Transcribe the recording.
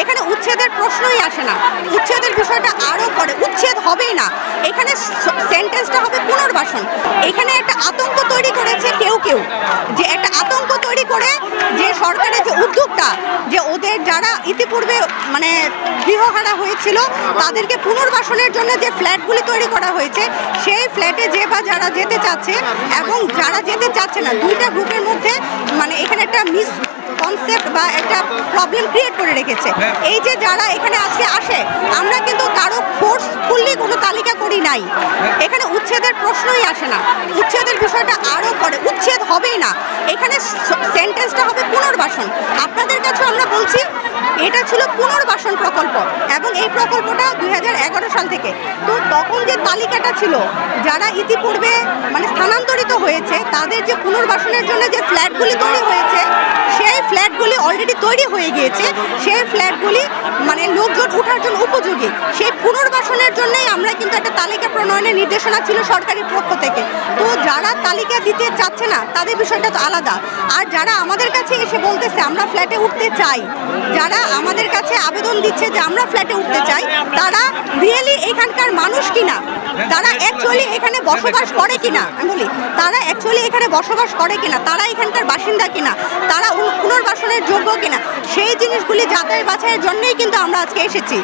এখানে উচ্ছেদের প্রশ্নই আসে না। উচ্ছেদের বিষয়টা আরও পরে, উচ্ছেদ হবেই না, এখানে সেন্টেন্সটা হবে পুনর্বাসন। এখানে একটা আতঙ্ক তৈরি করেছে কেউ যে একটা আতঙ্ক তৈরি করে যে সরকারের যে উদ্যোগটা, যে ওদের যারা ইতিপূর্বে মানে গৃহহারা হয়েছিল তাদেরকে পুনর্বাসনের জন্য যে ফ্ল্যাটগুলি তৈরি করা হয়েছে, সেই ফ্ল্যাটে যে বা যারা যেতে চাচ্ছে এবং যারা যেতে চাচ্ছে না, দুইটা গ্রুপের মধ্যে মানে এখানে একটা কনসেপ্ট বা একটা প্রবলেম ক্রিয়েট করে রেখেছে। এই যে যারা এখানে আজকে আসে, আমরা কিন্তু কারো ফোর্সফুলি কোনো তালিকা করি নাই। এখানে উচ্ছেদের প্রশ্নই আসে না। উচ্ছেদের বিষয়টা আরও পরে, উচ্ছেদ হবেই না, এখানে সেন্টেন্সটা হবে পুনর্বাসন। আপনাদের কাছে আমরা বলছি এটা ছিল পুনর্বাসন প্রকল্প এবং এই প্রকল্পটা 2011 সাল থেকে। তো তখন যে তালিকাটা ছিল যারা ইতিপূর্বে মানে স্থানান্তরিত হয়েছে, তাদের যে পুনর্বাসনের জন্য যে ফ্ল্যাটগুলি তৈরি হয়েছে, সেই ফ্ল্যাটগুলি অলরেডি তৈরি হয়ে গিয়েছে। সেই ফ্ল্যাটগুলি মানে লোকজন ওঠার জন্য উপযোগী। সেই পুনর্বাসনের জন্যই আমরা কিন্তু একটা তালিকা প্রণয়নের নির্দেশনা ছিল সরকারি পক্ষ থেকে। তো যারা তালিকা দিতে চাচ্ছে না তাদের বিষয়টা তো আলাদা। আর যারা আমাদের কাছে এসে বলতেছে আমরা ফ্ল্যাটে উঠতে চাই, যারা আমাদের কাছে আবেদন দিচ্ছে যে আমরা ফ্ল্যাটে উঠতে চাই, তারা রিয়েলি এখানকার মানুষ কিনা, তারা অ্যাকচুয়ালি এখানে বসবাস করে কিনা, আমি বলি তারা অ্যাকচুয়ালি এখানে বসবাস করে কিনা, তারা এখানকার বাসিন্দা কিনা, তারা পুনর্বাসনের যোগ্য কিনা, সেই জিনিসগুলি যাচাই বাছাইয়ের জন্যই কিন্তু আমরা আজকে এসেছি।